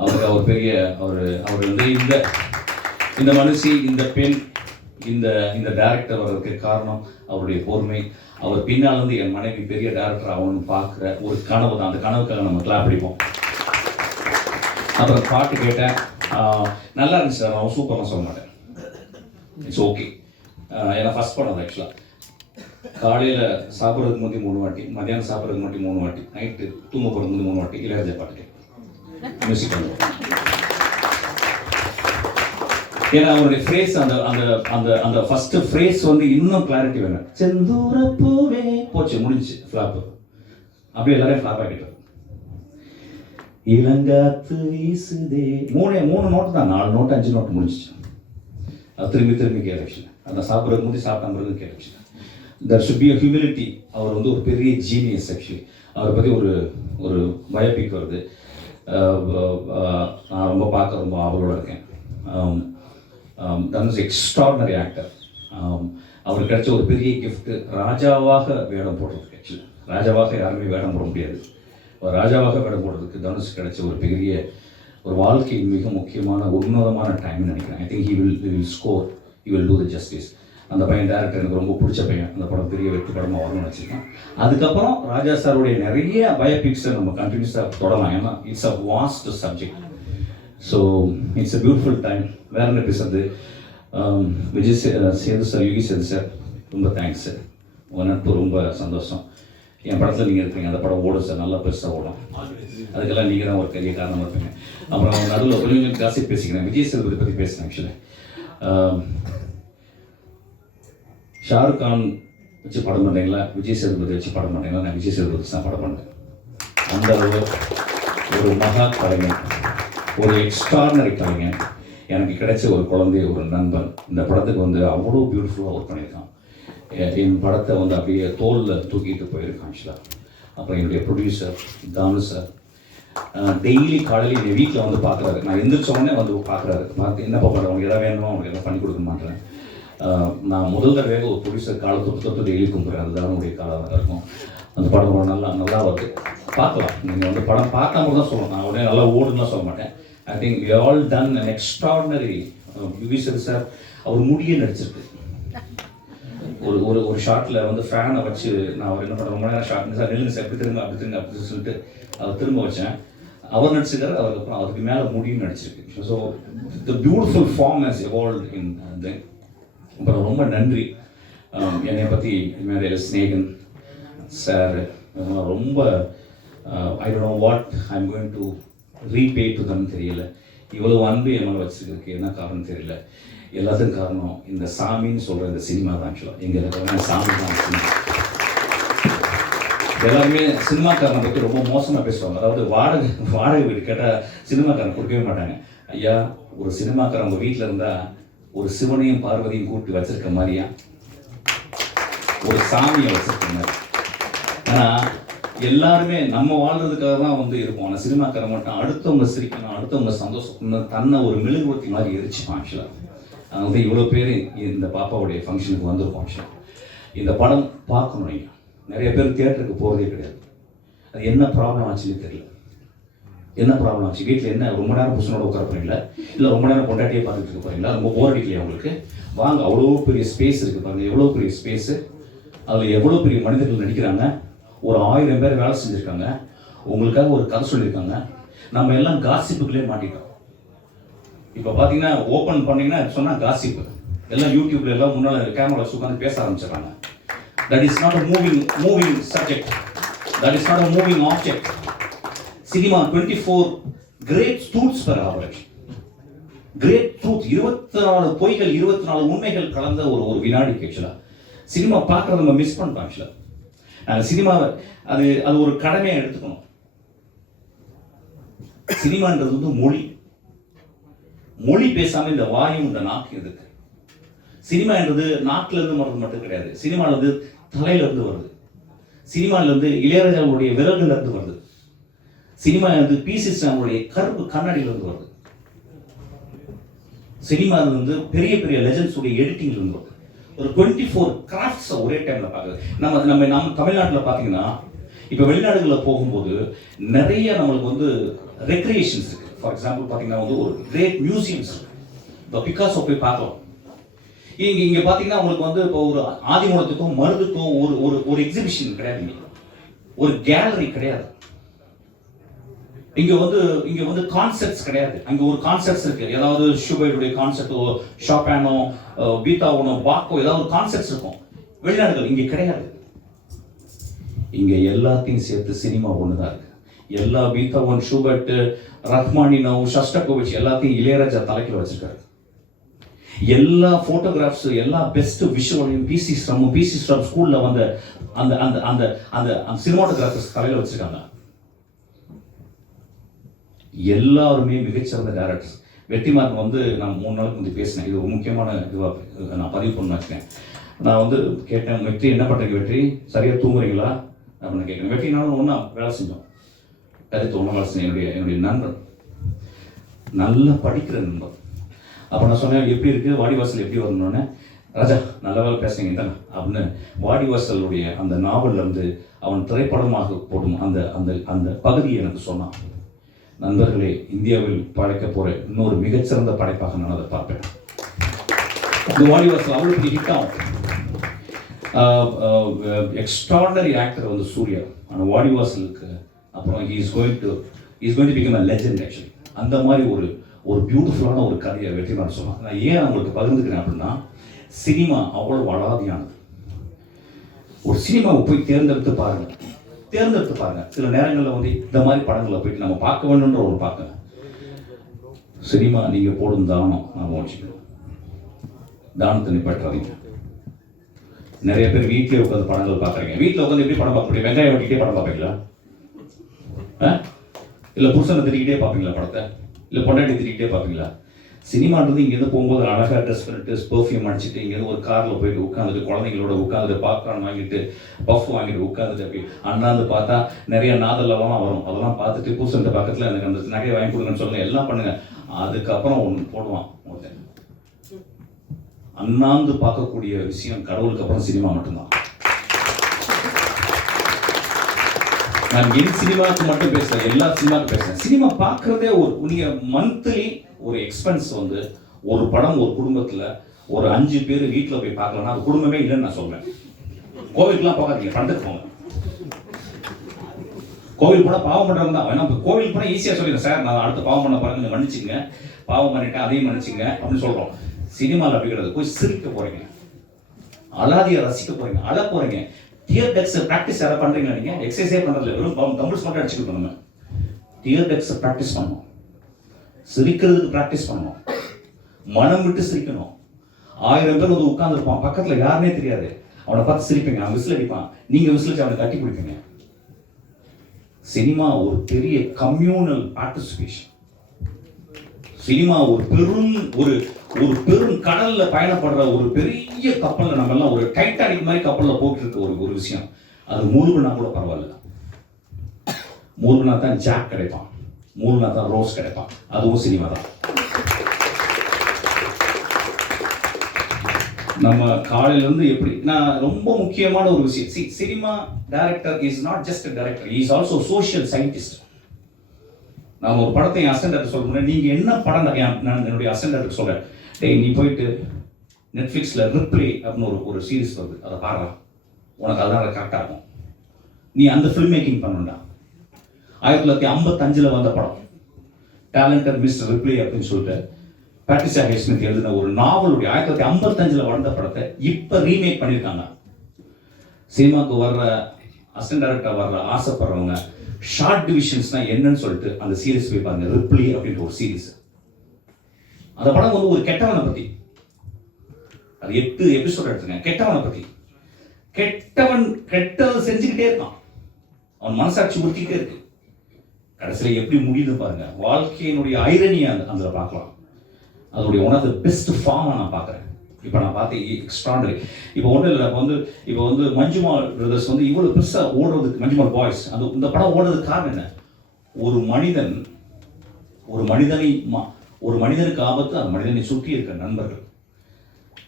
அவருக்கு அவர் பெரிய அவர் அவர் வந்து இந்த இந்த மனுஷி இந்த பெண் இந்த இந்த டேரக்டர் வர்றதுக்கு காரணம் அவருடைய பொறுமை. அவர் பின்னால் வந்து என் மனைவி பெரிய டேரக்டர் ஆகணும்னு பார்க்குற ஒரு கனவு தான். அந்த கனவுக்காக நம்ம கிளாப் அடிப்போம். அப்புறம் பாட்டு கேட்டேன். நல்லா இருந்துச்சு சார். நான் சூப்பர்லாம் சொல்ல மாட்டேன். இட்ஸ் ஓகே ஏன்னா ஃபஸ்ட் படம் அது ஆக்சுவலாக காலையில் சாப்பிட்றதுக்கு மட்டும் மூணு வாட்டி மத்தியானம் சாப்பிட்றதுக்கு மட்டும் மூணு வாட்டி நைட்டு தூங்க போகிறதுக்கு மூணு வாட்டி. இளையராஜா பாட்டு மியூசிக் ஏன்னா அவருடைய ஃப்ரேஸ் அந்த அந்த அந்த அந்த ஃபர்ஸ்ட் ஃப்ரேஸ் வந்து இன்னும் கிளாரிட்டி வேணும். செந்தூர பூவே. போச்சு முடிஞ்சுச்சு ஃப்ளாப் அப்படியே எல்லாரையும் ஃப்ளாப் ஆகிட்டார் இளங்காத்து வீசுதே. மூணே மூணு நோட்டு தான். நாலு நோட்டு அஞ்சு நோட்டு முடிஞ்சிச்சு. அது திரும்பி திரும்பி கேட்டுச்சு அந்த சாப்பிட்றது முந்தி சாப்பிட்ட பிறகு there should be a humility அவர் வந்து ஒரு பெரிய ஜீனியஸ் ஆக்சுவலி அவரை பற்றி ஒரு ஒரு பயோபிக் வருது. நான் ரொம்ப பார்க்க ரொம்ப ஆவலோடு இருக்கேன். தனுஷ் எக்ஸ்ட்ராடினரி ஆக்டர் அவருக்கு கிடைச்ச ஒரு பெரிய கிஃப்ட்டு ராஜாவாக வேடம் போடுறதுக்கு ஆக்சுவலி ராஜாவாக யாருமே வேடம் போட முடியாது. ஒரு ராஜாவாக வேடம் போடுறதுக்கு தனுஷ் கிடைச்ச ஒரு பெரிய ஒரு வாழ்க்கையின் மிக முக்கியமான உன்னதமான டைம்னு நினைக்கிறேன். I think he will will score he will do the justice அந்த பையன் டேரக்டர் எனக்கு ரொம்ப பிடிச்ச பையன். அந்த படம் பெரிய வெற்றி படமாக வரணும்னு வச்சுருக்கேன் அதுக்கப்புறம் ராஜா சாருடைய நிறைய பயோபிக்ஸை நம்ம கண்டினியூஸாக தொடரலாம் ஏன்னா it's a vast subject so it's a beautiful time வேற என்ன பேசுறது? Um, Vijay Sethu sir Yugi Sethu sir ரொம்ப தேங்க்ஸ் சார் உங்கள் நட்பு ரொம்ப சந்தோஷம். என் படத்தில் நீங்கள் இருக்கீங்க. அந்த படம் ஓடும் சார் நல்லா பெருசாக ஓடும். அதுக்கெல்லாம் நீங்கள் தான் ஒரு பெரிய காரணமாக இருப்பீங்க அப்புறம் நடுவில் கொஞ்சம் காசி பேசிக்கிறேன். விஜய் சேதுபதி பற்றி பேசுகிறேன் ஆக்சுவலி ஷாருக் கான் வச்சு படம் பண்ணீங்களா? விஜய் சேதுபதி வச்சு படம் பண்ணீங்களா? நான் விஜய் சேதுபதி தான் படம் பண்ணேன். அந்த அளவு ஒரு மகா கலைஞர் ஒரு எக்ஸ்ட்ராடினரி கலைஞர் எனக்கு கிடைச்ச ஒரு குழந்தை ஒரு நண்பன். இந்த படத்துக்கு வந்து அவ்வளோ பியூட்டிஃபுல்லாக ஒர்க் பண்ணியிருக்கான். என் படத்தை வந்து அப்படியே தோலில் தூக்கிட்டு போயிருக்கான் ஆக்சுவலாக அப்புறம் என்னுடைய ப்ரொடியூசர் தானு சார் டெய்லி காலையில் என் வீட்டில் வந்து பார்க்குறாரு நான் எந்திரிச்ச உடனே வந்து பார்க்குறாரு பார்த்து என்னப்பா படம் அவங்க எதாவது வேணுமோ? அவங்களுக்கு எதாவது பண்ணி கொடுக்க மாட்டேறேன் நான் முதல் தடவையாக ஒரு ப்ரொடியூசர் காலை தொட்டு டெய்லி கும்பிட்றேன் அதுதான் உடைய காலம் இருக்கும் அந்த படம் நல்லா நல்லா வருது. பார்க்கலாம். நீங்கள் வந்து படம் பார்க்காம தான் சொல்லணும். நான் உடனே நல்லா ஓடுன்னு சொல்ல மாட்டேன். I think we all done an extraordinary யுவிசர் sir அவர் முடியே நடிச்சிருக்கு. ஒரு ஒரு ஒரு ஷாட்டில் வந்து ஃபேனை வச்சு நான் அவர் என்ன பண்ண ரொம்ப நேரம் ஷார்ட் சார் நெல்லுங்க சார் அப்படி திரும்ப அப்படி திரும்ப அப்படி சொல்லிட்டு அவர் திரும்ப வச்சேன். அவர் நடிச்சிருக்காரு அதுக்கப்புறம் அதுக்கு மேலே முடியும் நடிச்சிருக்கு. So the beautiful form has evolve in thing அப்புறம் ரொம்ப நன்றி. என்னை பற்றி மேலே ஸ்நேகன் சார் ரொம்ப I don't know what I am going to repay to them தெரியல. இவ்வளவு அன்பு என் மேலே என்ன காரணம் தெரியல. எல்லாத்துக்கும் காரணம் இந்த சாமின்னு சொல்கிற இந்த சினிமா தான் ஆக்சுவலாக எங்கள் இருக்கிற சாமி தான் சினிமா. எல்லாருமே சினிமாக்காரனை பற்றி ரொம்ப மோசமாக பேசுவாங்க. அதாவது வாடகை வாடகை வீடு கேட்டால் சினிமாக்காரன் கொடுக்கவே மாட்டாங்க. ஐயா ஒரு சினிமாக்காரன் உங்கள் வீட்டில் இருந்தால் ஒரு சிவனையும் பார்வதியும் கூட்டி வச்சிருக்க மாதிரியா? ஒரு சாமியை வச்சிருக்க மாதிரி. ஆனால் எல்லாருமே நம்ம வாழ்றதுக்காக தான் வந்து இருப்போம். ஆனால் சினிமாக்கார மட்டும் அடுத்தவங்க சிரிக்கணும் அடுத்தவங்க சந்தோஷப்படணும். தன்னை ஒரு மெழுகுவர்த்தி மாதிரி எரிச்சுப்பான் ஆக்சுவலாக அது வந்து இவ்வளோ பேர் இந்த பாப்பாவுடைய ஃபங்க்ஷனுக்கு வந்திருப்போம் ஆக்சுவலாக இந்த படம் பார்க்கணும் நீங்கள் நிறைய பேர் தியேட்டருக்கு போகிறதே கிடையாது. அது என்ன ப்ராப்ளம் ஆச்சுன்னு தெரியல. என்ன ப்ராப்ளம் ஆச்சு? வீட்டில் என்ன ரொம்ப நேரம் புருஷனோட உட்கார போறீங்களா? இல்லை ரொம்ப நேரம் கொண்டாட்டியே பார்த்துட்டு இருக்க போறீங்களா? ரொம்ப போர் அடிக்கலையா உங்களுக்கு? வாங்க அவ்வளோ பெரிய ஸ்பேஸ் இருக்குது பாருங்க. எவ்வளோ பெரிய ஸ்பேஸு அதில் எவ்வளோ பெரிய மனிதர்கள் நடிக்கிறாங்க? ஒரு ஆயிரம் பேர் வேலை செஞ்சுருக்காங்க. உங்களுக்காக ஒரு கதை சொல்லியிருக்காங்க. நம்ம எல்லாம் காசிப்புக்குள்ளே மாட்டிட்டோம். இப்போ பார்த்தீங்கன்னா ஓப்பன் பண்ணீங்கன்னா சொன்னால் காசிப்பு எல்லாம் யூடியூப்ல எல்லாம் முன்னால் கேமரா உட்காந்து பேச ஆரம்பிச்சிடறாங்க. That is not a moving moving subject that is not a moving object cinema twenty four great ஸ்டூட்ஸ் பெற ஆவரேஜ் கிரேட் ட்ரூத் இருபத்தி நாலு பொய்கள் இருபத்தி நாலு உண்மைகள் கலந்த ஒரு ஒரு வினாடிக்கு ஆக்சுவலாக சினிமா பார்க்குறத நம்ம மிஸ் பண்ணிட்டோம் ஆக்சுவலாக நாங்கள் சினிமாவை அது அது ஒரு கடமையாக எடுத்துக்கணும். சினிமான்றது வந்து மொழி. மொழி பேசாம இந்த வாயும் இந்த நாக்கு இருக்கு சினிமா என்றது நாக்குல இருந்து வர்றது மட்டும் கிடையாது. சினிமால தலையிலேருந்து தலையில இருந்து வருது. சினிமால இருந்து இளையராஜாவுடைய விரல்கள்லேருந்து வருது. சினிமா வந்து பிசி சாமுடைய கருப்பு கண்ணாடியில் இருந்து வருது. சினிமா வந்து பெரிய பெரிய லெஜண்ட்ஸ் உடைய எடிட்டிங்ல இருந்து வருது. ஒரு டுவெண்ட்டி ஃபோர் கிராஃப்ட்ஸை ஒரே டைம்ல பார்க்குறது நம்ம நம்ம நம்ம தமிழ்நாட்டில் பார்த்தீங்கன்னா இப்போ வெளிநாடுகளில் போகும்போது நிறைய நம்மளுக்கு வந்து ரெக்ரியேஷன்ஸ் இருக்கு. ஃபார் எக்ஸாம்பிள் பார்த்தீங்கன்னா வந்து ஒரு கிரேட் மியூசியம்ஸ் இருக்குது இப்போ பிகாசோ போய் பார்க்கலாம். இங்கே இங்கே பார்த்தீங்கன்னா உங்களுக்கு வந்து இப்போ ஒரு ஆதிமூலத்துக்கும் மருந்துக்கும் ஒரு ஒரு ஒரு எக்ஸிபிஷன் கிடையாது ஒரு கேலரி கிடையாது. இங்க வந்து இங்க வந்து கான்செப்ட்ஸ் கிடையாது. அங்க ஒரு கான்செப்ட்ஸ் இருக்கு. ஏதாவது ஷுபைடுடைய கான்செப்டோ ஷாப்பானோ பீத்தாவோனோ பாக்கோ ஏதாவது ஒரு கான்செப்ட்ஸ் இருக்கும். வெளிநாடுகள் இங்க கிடையாது. இங்க எல்லாத்தையும் சேர்த்து சினிமா ஒண்ணுதான் இருக்கு. எல்லா பீத்தாவோன் ஷூபர்ட் ரஹ்மானினோ ஷஸ்டகோவிச் எல்லாத்தையும் இளையராஜா தலைக்கில் வச்சிருக்காரு. எல்லா போட்டோகிராஃப்ஸ் எல்லா பெஸ்ட் விஷுவலையும் பிசி ஸ்ரம் பிசி ஸ்ரம் ஸ்கூல்ல வந்த அந்த அந்த அந்த அந்த சினிமாட்டோகிராஃபர்ஸ் தலையில வச்சிருக்காங்க. எல்லாருமே மிகச்சிறந்த டேரக்டர்ஸ் வெற்றிமாறன் வந்து நான் மூணு நாளுக்கு வந்து பேசினேன். இது ஒரு முக்கியமான இதுவாக நான் பதிவு பண்ண வச்சுக்கேன் நான் வந்து கேட்டேன் வெற்றி என்ன பண்ணுறீங்க வெற்றி? சரியாக தூங்குறீங்களா? அப்படின்னு கேட்குறேன். வெற்றி நானும் ஒன்றா வேலை செஞ்சோம். கருத்து ஒன்றா வேலை செஞ்சேன். என்னுடைய என்னுடைய நண்பன். நல்லா படிக்கிற நண்பன். அப்போ நான் சொன்னேன் எப்படி இருக்குது வாடிவாசல் எப்படி வரணும்னு ராஜா நல்ல வேலை பேசுங்க தானே அப்படின்னு வாடிவாசலுடைய அந்த நாவல்லருந்து அவன் திரைப்படமாக போடும் அந்த அந்த அந்த பகுதியை எனக்கு சொன்னான். நண்பர்களே இந்தியாவில் படைக்க போற இன்னொரு மிகச்சிறந்த படைப்பாக நான் அதை பார்ப்பேன். இந்த வாடிவாசல் அவ்வளோ பெரிய எக்ஸ்ட்ராடனரி ஆக்டர் வந்து சூர்யா. ஆனால் வாடிவாசலுக்கு அப்புறம் is going to is going to become a legend actually அந்த மாதிரி ஒரு ஒரு பியூட்டிஃபுல்லான ஒரு கதையை வெற்றிமாறன் சொல்லலாம் நான் ஏன் உங்களுக்கு பகிர்ந்துக்கிறேன் அப்படின்னா சினிமா அவ்வளவு அலாதியானது. ஒரு சினிமாவை போய் தேர்ந்தெடுத்து பாருங்க. தேர்ந்தெடுத்து பாருங்க. சில நேரங்களில் வந்து இந்த மாதிரி படங்களை போயிட்டு நம்ம பார்க்க வேணுன்ற ஒரு பார்க்க சினிமா நீங்க போடும் தானம் நான் வச்சுக்கணும் தானத்தை நிப்பாட்டுறாதீங்க. நிறைய பேர் வீட்டிலே உட்காந்து படங்கள் பார்க்குறீங்க. வீட்டில் உட்காந்து எப்படி படம் பார்க்க முடியும்? வெங்காயம் வெட்டிக்கிட்டே படம் பார்ப்பீங்களா? ஆ? புருஷனை திட்டிக்கிட்டே பார்ப்பீங்களா படத்தை? இல்லை பொண்டாட்டி திட்டிக்கிட்டே பார்ப்பீங்களா? சினிமான்றது இங்கேருந்து போகும்போது அழகாக ட்ரெஸ் பண்ணிட்டு பெர்ஃப்யூம் அடிச்சுட்டு இங்கேருந்து ஒரு காரில் போயிட்டு உட்காந்துட்டு குழந்தைங்களோட உட்காந்துட்டு பாப்கார்ன் வாங்கிட்டு பஃப் வாங்கிட்டு உட்காந்துட்டு அப்படி அண்ணாந்து பார்த்தா நிறைய நாதலெல்லாம் வரும். அதெல்லாம் பார்த்துட்டு பூசன்ட்டு பக்கத்தில் எனக்கு அந்த நகையை வாங்கி கொடுங்கன்னு சொல்லுங்கள் எல்லாம் பண்ணுங்க. அதுக்கப்புறம் ஒன்று போடுவான் ஒருத்தன். அண்ணாந்து பார்க்கக்கூடிய விஷயம் கடவுளுக்கு அப்புறம் சினிமா மட்டும்தான். நான் என் சினிமாவுக்கு மட்டும் பேசுகிறேன் எல்லா சினிமாவுக்கும் பேசுறேன். சினிமா பார்க்கறதே ஒரு நீங்க மந்த்லி ஒரு எக்ஸ்பென்ஸ் வந்து ஒரு படம் ஒரு குடும்பத்துல ஒரு அஞ்சு பேர் வீட்டில் போய் பார்க்கலன்னா அது குடும்பமே இல்லைன்னு நான் சொல்றேன். கோவிலுக்குலாம் பார்க்காதீங்க படத்துக்கு போங்க. கோவில் போனால் பாவம் பண்ணுறவங்க தான். வேணா கோவில் போனால் ஈஸியாக சொல்லிடுறேன். சார் நான் அடுத்து பாவம் பண்ண பாருங்க மன்னிச்சுங்க பாவம் பண்ணிட்டேன் அதையும் மன்னிச்சுங்க அப்படின்னு சொல்றோம். சினிமாவில் அப்படி கிடையாது. போய் சிரிக்க போகிறீங்க அலாதியை ரசிக்க போறீங்க. அழ போறீங்க. டியர் டெக்ஸ் ப்ராக்டிஸ் யாரை பண்றீங்களா நீங்க? எக்ஸசைஸே பண்ணுறது வெறும் தம்பிள்ஸ் மட்டும் அடிச்சுக்கணும் நம்ம. டியர் டெக்ஸ் ப்ராக்டிஸ் பண்ணணும். சிரிக்கிறதுக்கு ப்ராக்டிஸ் பண்ணணும் மனம் விட்டு சிரிக்கணும். ஆயிரம் பேர் வந்து உட்காந்துருப்பான் பக்கத்துல யாருனே தெரியாது. அவனை பார்த்து சிரிப்பீங்க. அவன் விசில் அடிப்பான். நீங்க விசில் அவனை கட்டி பிடிப்பீங்க. சினிமா ஒரு பெரிய கம்யூனல் பார்ட்டிசிபேஷன் சினிமா ஒரு பெரும் ஒரு ஒரு பெரும் கடல்ல பயணப்படுற ஒரு பெரிய கப்பல்ல நம்ம எல்லாம் ஒரு டைட்டானிக் மாதிரி கப்பல்ல போயிட்டு இருக்க ஒரு ஒரு விஷயம். அது மூழ்குனா கூட பரவாயில்ல. மூழ்குனா தான் ஜாக் கிடைப்பான். மூழ்குனா தான் ரோஸ் கிடைப்பான். அதுவும் சினிமா தான் நம்ம காலையிலேருந்து எப்படி நான் ரொம்ப முக்கியமான ஒரு விஷயம். C cinema director is not just director is also social scientist நான் ஒரு படத்தை என் அசண்டர் சொல்ல நீங்கள் என்ன படம் நான் என்னுடைய அசண்டருக்கு சொல்கிறேன் டேய் நீ போயிட்டு நெட்ஃப்ளிக்ஸில் ரிப்ளே அப்படின்னு ஒரு ஒரு சீரிஸ் வருது அதை பாடுறா உனக்கு அதான் கரெக்டாக இருக்கும். நீ அந்த ஃபில்ம் மேக்கிங் பண்ணணும்டா ஆயிரத்தி தொள்ளாயிரத்தி ஐம்பத்தஞ்சில் வந்த படம். டேலண்டட் மிஸ்டர் ரிப்ளே அப்படின்னு சொல்லிட்டு பேட்ரிசியா ஹேஸ்மித் எழுதின ஒரு நாவலுடைய ஆயிரத்தி தொள்ளாயிரத்தி ஐம்பத்தஞ்சில் வளர்ந்த படத்தை இப்போ ரீமேக் பண்ணியிருக்காங்க. சினிமாவுக்கு வர்ற அசிஸ்டன்ட் டேரக்டர் வர்ற ஆசைப்படுறவங்க ஷார்ட் டிவிஷன்ஸ்னா என்னன்னு சொல்லிட்டு அந்த சீரீஸ் போய் பாருங்க ரிப்ளி அப்படின்ற ஒரு சீரீஸ் அந்த படம் வந்து ஒரு கெட்டவனை பற்றி அது எட்டு எபிசோட் எடுத்துங்க கெட்டவனை பற்றி கெட்டவன் கெட்டது செஞ்சுக்கிட்டே இருக்கான். அவன் மனசாட்சி உறுத்திக்கிட்டே இருக்கு. கடைசியில் எப்படி முடியுது பாருங்க. வாழ்க்கையினுடைய ஐரணியை அந்த அதில் பார்க்கலாம். அதோடைய ஒன் ஆஃப் த பெஸ்ட் ஃபார்மை நான் பார்க்குறேன். இப்போ நான் பார்த்தேன் எக்ஸ்ட்ராடரி இப்போ ஒன்றும் இல்லை இப்போ வந்து இப்போ வந்து மஞ்சுமால் பிரதர்ஸ் வந்து இவ்வளோ பெருசாக ஓடுறதுக்கு மஞ்சுமால் பாய்ஸ் அந்த இந்த படம் ஓடுறதுக்கு காரணம் என்ன? ஒரு மனிதன் ஒரு மனிதனை மா ஒரு மனிதனுக்கு ஆபத்து அந்த மனிதனை சுற்றி இருக்கிற நண்பர்கள்.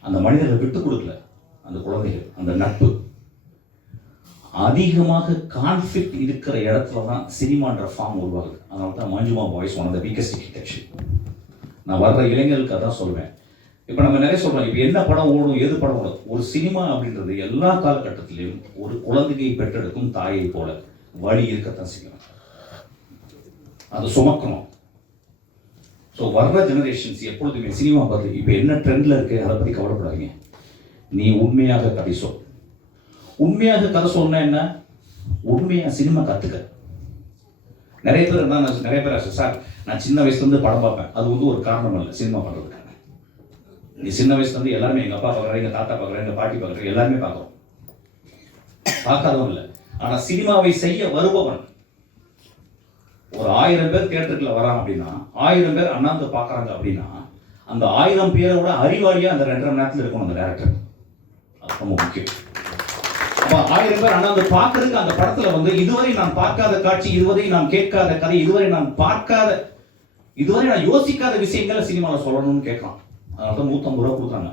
அந்த மனிதர்களை விட்டு கொடுக்கல. அந்த குழந்தைகள் அந்த நட்பு. அதிகமாக கான்ஃப்ளிக்ட் இருக்கிற இடத்துல தான் சினிமான்ற ஃபார்ம் உருவாகுது. அதனால தான் Manjummel boys one of the weakest hit actually நான் வர்ற இளைஞர்களுக்கு அதான் சொல்வேன். இப்போ நம்ம நிறைய சொல்கிறோம் இப்போ என்ன படம் ஓடும் எது படம் ஓடும் ஒரு சினிமா அப்படின்றது எல்லா காலகட்டத்திலையும் ஒரு குழந்தையை பெற்றெடுக்கும் தாயை போல வழி இருக்கத்தான் செய்யணும் அதை சுமக்கணும். ஸோ வர்ற ஜெனரேஷன்ஸ் எப்பொழுதுமே சினிமா பார்த்து இப்போ என்ன ட்ரெண்டில் இருக்கு அதை பற்றி கவலைப்படாதீங்க. நீ உண்மையாக கதை சொல். உண்மையாக கதை சொல்லணும்னா என்ன? உண்மையாக சினிமா கற்றுக்க நிறைய பேர் என்ன நான் நிறைய பேர் சார் நான் சின்ன வயசுலேருந்து படம் பார்ப்பேன். அது வந்து ஒரு காரணம் இல்லை சினிமா பண்ணுறதுக்கான நீ சின்ன வயசுலேருந்து எல்லாருமே எங்கள் அப்பா பார்க்குறேன் எங்கள் தாத்தா பார்க்குறேன் எங்கள் பாட்டி பார்க்குறேன் எல்லாருமே பார்க்குறோம். பார்க்காதவன் இல்லை. ஆனால் சினிமாவை செய்ய வருபவன். ஒரு ஆயிரம் பேர் தேட்டருக்குள்ள வரான் அப்படின்னா ஆயிரம் பேர் அண்ணாந்து பார்க்குறாங்க அப்படின்னா அந்த ஆயிரம் பேரோட அறிவாளியா அந்த ரெண்டரை மணி நேரத்தில் இருக்கணும் அந்த டேரக்டர் அது ரொம்ப முக்கியம். ஆயிரம் பேர் அண்ணாந்து பார்க்கறதுக்கு அந்த படத்துல வந்து இதுவரை நான் பார்க்காத காட்சி இதுவரை நான் கேட்காத கதை இதுவரை நான் பார்க்காத இதுவரை நான் யோசிக்காத விஷயங்களை சினிமாவில் சொல்லணும்னு கேட்கலாம் அதனால தான் நூற்றம்பது ரூபா கொடுத்தாங்க.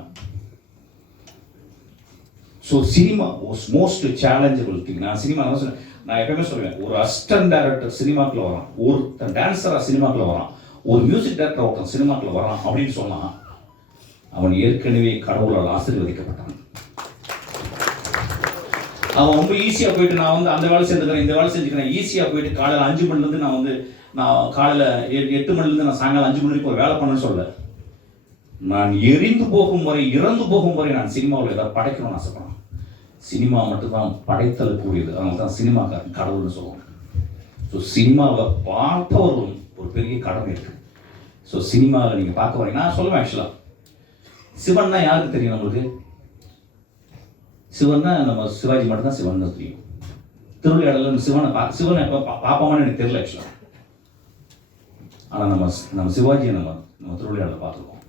So cinema most challengeable thing நான் சினிமா தான் சொன்னேன். நான் எப்பவுமே சொல்லுவேன் ஒரு அஸ்டன் டேரக்டர் சினிமாக்குள்ள வரான். ஒருத்தன் டான்ஸரா சினிமாக்குள்ள வரான். ஒரு மியூசிக் டேரக்டர் ஒருத்தன் சினிமாக்குள்ள வரான் அப்படின்னு சொன்னான் அவன் ஏற்கனவே கடவுளால் ஆசீர்வதிக்கப்பட்டான். அவன் ரொம்ப ஈஸியாக போயிட்டு நான் வந்து அந்த வேலை செஞ்சுக்கிறேன் இந்த வேலை செஞ்சுக்கிறேன். ஈஸியாக போயிட்டு காலையில் அஞ்சு மணிலேருந்து நான் வந்து நான் காலையில் எட்டு மணிலேருந்து நான் சாயங்காலம் அஞ்சு மணி வரைக்கும் ஒரு வேலை பண்ணேன்னு சொல்ல நான் எரிந்து போகும் வரை இறந்து போகும் வரை நான் சினிமாவில் ஏதாவது படைக்கணும்னு ஆசைப்படுறேன். சினிமா மட்டும்தான் படைத்தல் கூடியது அதனால தான் சினிமாக்காரன் கடவுள்னு சொல்லுவாங்க. ஸோ சினிமாவை பார்ப்பவர்களும் ஒரு பெரிய கடமை இருக்கு. ஸோ சினிமாவில் நீங்கள் பார்க்க வரீங்க நான் சொல்லுவேன் ஆக்சுவலாக சிவன்னா யாருக்கு தெரியும் நம்மளுக்கு? சிவன்னா நம்ம சிவாஜி மட்டும் தான் சிவன் தான் தெரியும். திருவிளையாடல சிவனை பா சிவனை எப்போ பார்ப்போமான்னு எனக்கு தெரியல ஆக்சுவலாக ஆனால் நம்ம நம்ம சிவாஜியை நம்ம நம்ம திருவிளையாடல பார்த்துருக்கோம்.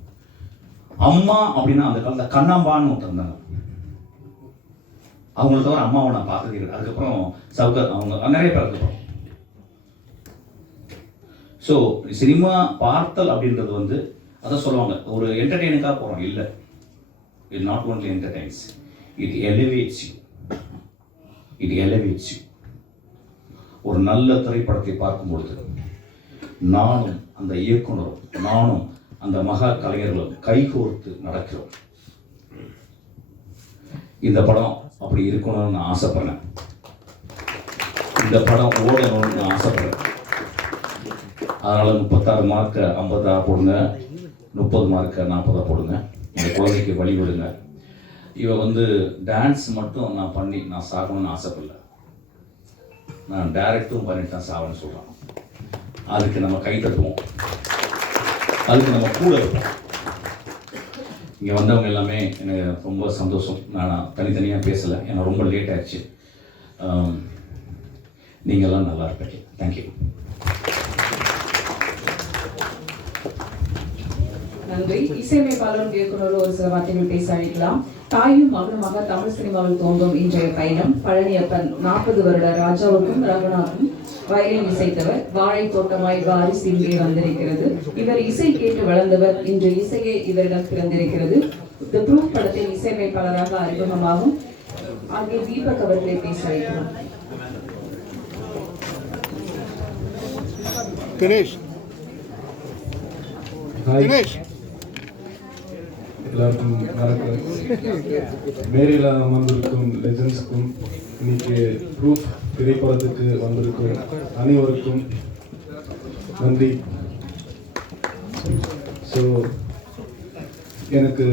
அம்மா அப்படின்னா அந்த காலத்தில் கண்ணாம்பான்னு ஒருத்தர் இருந்தாங்க. அவங்கள தவிர அம்மாவை நான் பார்த்ததே இல்லை அதுக்கப்புறம் சவுகர் அவங்க நிறைய பேர் அதுக்கப்புறம். ஸோ சினிமா பார்த்தல் அப்படின்றது வந்து அதான் சொல்லுவாங்க ஒரு என்டர்டெயினுக்காக போகிறோம் இல்லை. It not only entertains it elevates you it elevates you ஒரு நல்ல திரைப்படத்தை பார்க்கும் பொழுது நானும் அந்த இயக்குனரும் நானும் அந்த மகா கலைஞர்களும் கைகோர்த்து நடக்கிறோம். இந்த படம் அப்படி இருக்கணும்னு நான் ஆசைப்படுறேன் இந்த படம் ஓடணும்னு நான் ஆசைப்படுறேன் அதனால முப்பத்தாறு மார்க்கை ஐம்பதா போடுங்க முப்பது மார்க்கை நாற்பதா போடுங்க. இந்த குழந்தைக்கு வழிபடுங்க இவ வந்து டான்ஸ் மட்டும் நான் பண்ணி நான் சாகணும்னு ஆசைப்படல. நான் டைரக்டும் பண்ணிட்டு தான் சாகணும்னு சொல்கிறான் அதுக்கு நம்ம கை தட்டுவோம். அதுக்கு நம்ம கூட இருப்போம். இங்கே வந்தவங்க எல்லாமே எனக்கு ரொம்ப சந்தோஷம். நான் தனித்தனியாக பேசலை. ஏன்னா ரொம்ப லேட் ஆயிடுச்சு. நீங்கள்லாம் நல்லா இருப்பீங்க. தேங்க்யூ நன்றி. இசையமைப்பாளரும் இயக்குநரும் ஒரு சில வார்த்தைகள் பேச அழைக்கலாம். தாயும் மகனுமாக தமிழ் சினிமாவில் தோன்றும் இன்றைய பயணம். பழனியப்பன் நாற்பது வருட ராஜாவுக்கும் ரகுநாத்தும் வயலின் இசைத்தவர். வாழை தோட்டமாய் வாரிசு இங்கே வந்திருக்கிறது. இவர் இசை கேட்டு வளர்ந்தவர். இன்று இசையே இவரிடம் பிறந்திருக்கிறது. தி ப்ரூஃப் படத்தில் இசையமைப்பாளராக அறிமுகமாகும். ஆகிய தீபக் அவர்களை பேச தினேஷ். ஹாய் தினேஷ். எல்லாருக்கும் வணக்கம். மேரியில் வந்திருக்கும் லெஜண்ட்ஸ்க்கும் இன்னைக்கு ப்ரூஃப் திரைப்படத்துக்கு வந்திருக்கும் அனைவருக்கும் நன்றி. ஸோ எனக்கு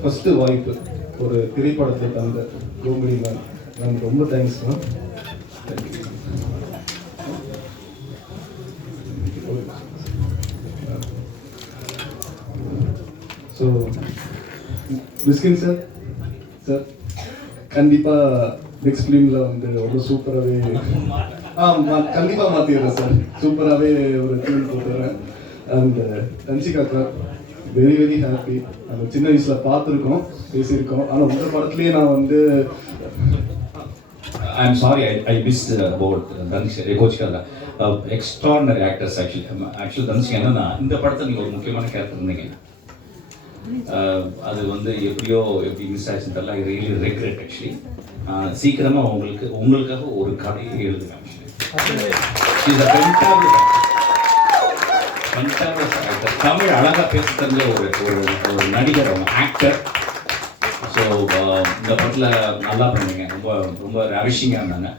ஃபஸ்ட்டு வாய்ப்பு ஒரு திரைப்படத்தை தந்த கோமடி மேம் மேம் ரொம்ப thanks ma'am so Mysskin sir sir கண்டிப்பாக நெக்ஸ்ட் ஃபிலிமில் வந்து ரொம்ப சூப்பராகவே ஆ கண்டிப்பாக மாற்றிடுறேன் சார் சூப்பராகவே ஒரு ஃபிலிம் போட்டுறேன் and Dhansika sir very very happy நம்ம சின்ன வயசில் பார்த்துருக்கோம் பேசியிருக்கோம். ஆனால் உங்கள் படத்துலேயே நான் வந்து I am sorry I I miss about Dhanush கோச்சிக்காத extraordinary actors actually actually Dhanush என்னன்னா இந்த படத்தில் நீங்கள் ஒரு முக்கியமான கேரக்டர் இருந்தீங்க அது வந்து எப்படியோ எப்படி மிஸ் ஆச்சுன்னு தெரியல. ஐ ரியலி ரெக்ரெட் ஆக்சுவலி சீக்கிரமாக உங்களுக்கு உங்களுக்காக ஒரு கதையை எழுதுங்க தமிழ் அழகாக பேச தெரிஞ்ச ஒரு ஒரு ஒரு நடிகர் அவங்க ஆக்டர் ஸோ இந்த படத்தில் நல்லா பண்ணீங்க. ரொம்ப ரொம்ப ரவிஷிங்காக இருந்தாங்க.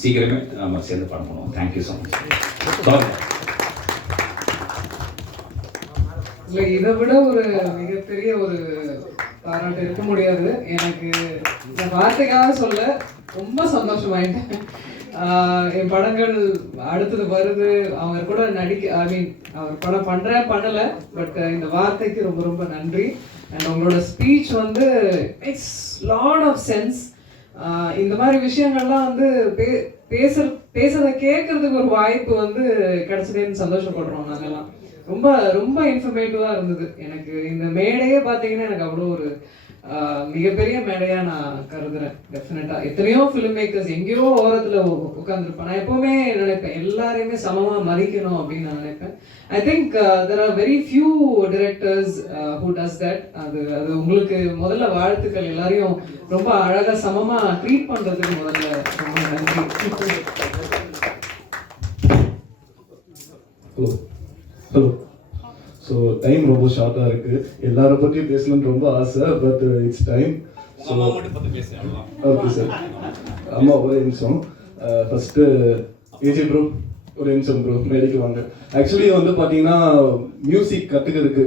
சீக்கிரமே நம்ம சேர்ந்து படம் பண்ணுவோம். தேங்க்யூ ஸோ மச் இல்லை இதை விட ஒரு மிகப்பெரிய ஒரு பாராட்டு இருக்க முடியாது. எனக்கு இந்த வார்த்தைக்காக சொல்ல ரொம்ப சந்தோஷமாயிட்டேன். என் படங்கள் அடுத்தது வருது. அவர் கூட நடிக்க ஐ மீன் அவர் படம் பண்ணுற பண்ணலை. பட் uh, இந்த வார்த்தைக்கு ரொம்ப ரொம்ப நன்றி. அண்ட் உங்களோட ஸ்பீச் வந்து இட்ஸ் லாட் ஆஃப் சென்ஸ் இந்த மாதிரி விஷயங்கள்லாம் வந்து பே பேசுற பேசுறதை கேட்கறதுக்கு ஒரு வாய்ப்பு வந்து கிடைச்சதேன்னு சந்தோஷப்படுறோம் நாங்கள்லாம் ரொம்ப ரொம்ப இன்ஃபர்மேட்டிவாக இருந்தது. எனக்கு இந்த மேடையே பார்த்தீங்கன்னா எனக்கு அவ்வளோ ஒரு மிகப்பெரிய மேடையாக நான் கருதுறேன். டெஃபினட்டாக எத்தனையோ ஃபிலிம் மேக்கர்ஸ் எங்கேயோ ஓரத்தில் உட்காந்துருப்பேன் நான் எப்போவுமே நினைப்பேன் எல்லாரையுமே சமமாக மதிக்கணும் அப்படின்னு நான் நினைப்பேன். I think there are very few directors who does that அது அது உங்களுக்கு முதல்ல வாழ்த்துக்கள். எல்லாரையும் ரொம்ப அழகாக சமமாக ட்ரீட் பண்ணுறதுக்கு முதல்ல ரொம்ப நன்றி. ஹலோ ஸோ டைம் ரொம்ப ஷார்ட்டாக இருக்குது எல்லார பற்றியும் பேசணும்னு ரொம்ப ஆசை but it's time so okay sir அம்மா ஒரே நிமிஷம். ஃபஸ்ட்டு ஏஜே ப்ரோ ஒரு நிமிஷம் ப்ரோ மேடைக்கு வாங்க. ஆக்சுவலி வந்து பார்த்தீங்கன்னா மியூசிக் கற்றுக்கிறதுக்கு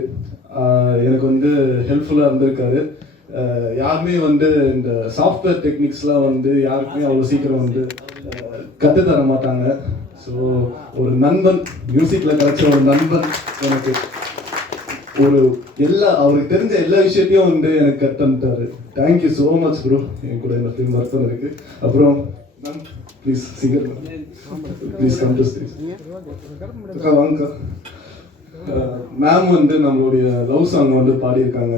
எனக்கு வந்து ஹெல்ப்ஃபுல்லாக இருந்திருக்காரு. யாருமே வந்து இந்த சாஃப்ட்வேர் டெக்னிக்ஸ்லாம் வந்து யாருக்குமே அவ்வளோ சீக்கிரம் வந்து கற்று தர மாட்டாங்க. ஸோ ஒரு நண்பன் மியூசிக்கில் கிடைச்ச ஒரு நண்பன் எனக்கு ஒரு எல்லா அவருக்கு தெரிஞ்ச எல்லா விஷயத்தையும் வந்து எனக்கு கட்டன்ட்டாரு thank you so much bro என் கூட இந்த ஃபிலிம் ஒர்க் இருக்கு அப்புறம் ma'am please singer please come to stage அக்கா வாங்கக்கா. மேம் வந்து நம்மளுடைய லவ் சாங் வந்து பாடியிருக்காங்க.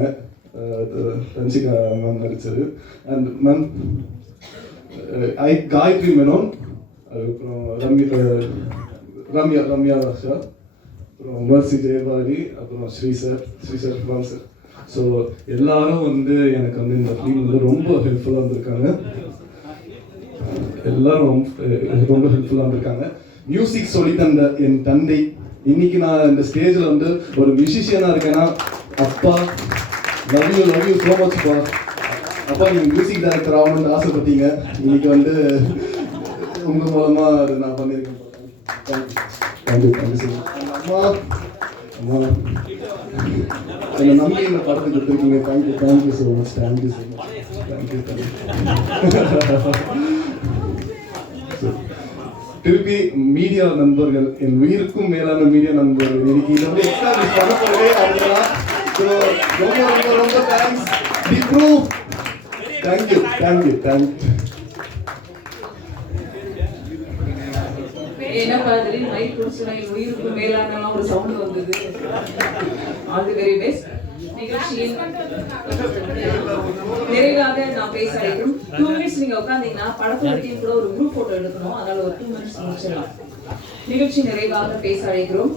ரஞ்சிகா மேம் நடிச்சது. And ma'am I Gayathri Menon அதுக்கப்புறம் ரம்யா ரம்யா ரம்யா சார் அப்புறம் மர்சி ஜெயபாரதி அப்புறம் Sri sir Sri sir Ram sir so எல்லாரும் வந்து எனக்கு வந்து இந்த டீம் வந்து ரொம்ப ஹெல்ப்ஃபுல்லாக இருந்திருக்காங்க. எல்லாரும் ரொம்ப ரொம்ப ஹெல்ப்ஃபுல்லாக இருந்திருக்காங்க. மியூசிக் சொல்லி தந்த என் தந்தை இன்னைக்கு நான் இந்த ஸ்டேஜில் வந்து ஒரு மியூசிஷியனாக இருக்கேன்னா அப்பா love you love you so much அப்பா. நீங்கள் மியூசிக் டைரக்டர் ஆகணும்னு ஆசைப்பட்டீங்க. இன்னைக்கு வந்து உங்க மூலமா அது நான் பண்ணியிருக்கேன் தேங்க்யூ தேங்க்யூ ஸோ அம்மா. அம்மா. என்னை நம்பி இந்த படத்துக்கு எடுத்திருக்கீங்க. Thank you thank you so much thank you so much thank you thank you திருப்பி மீடியா நண்பர்கள் என் உயிருக்கும் மேலான மீடியா நண்பர்கள் இன்னைக்கு இதை வந்து எக்ஸ்டாப்ளிஷ் பண்ணப்படவே அப்படின்னா ஸோ ரொம்ப ரொம்ப ரொம்ப thanks the proof thank you thank you thank you என்ன மாதிரி? மைக் குடிச்சுனா என் உயிருக்கு மேலானலாம் ஒரு சவுண்ட் வந்தது. ஆல் வெரி பெஸ்ட் நிகழ்ச்சியின் நிறைவாக நான் பேச அழைக்கிறோம் டூ மினிட்ஸ் நீங்க உட்காந்தீங்கன்னா படத்தோட டீம் கூட ஒரு குரூப் போட்டோ எடுக்கணும். அதனால ஒரு டூ மினிட்ஸ் முடிச்சிடலாம். நிகழ்ச்சி நிறைவாக பேச அழைக்கிறோம்.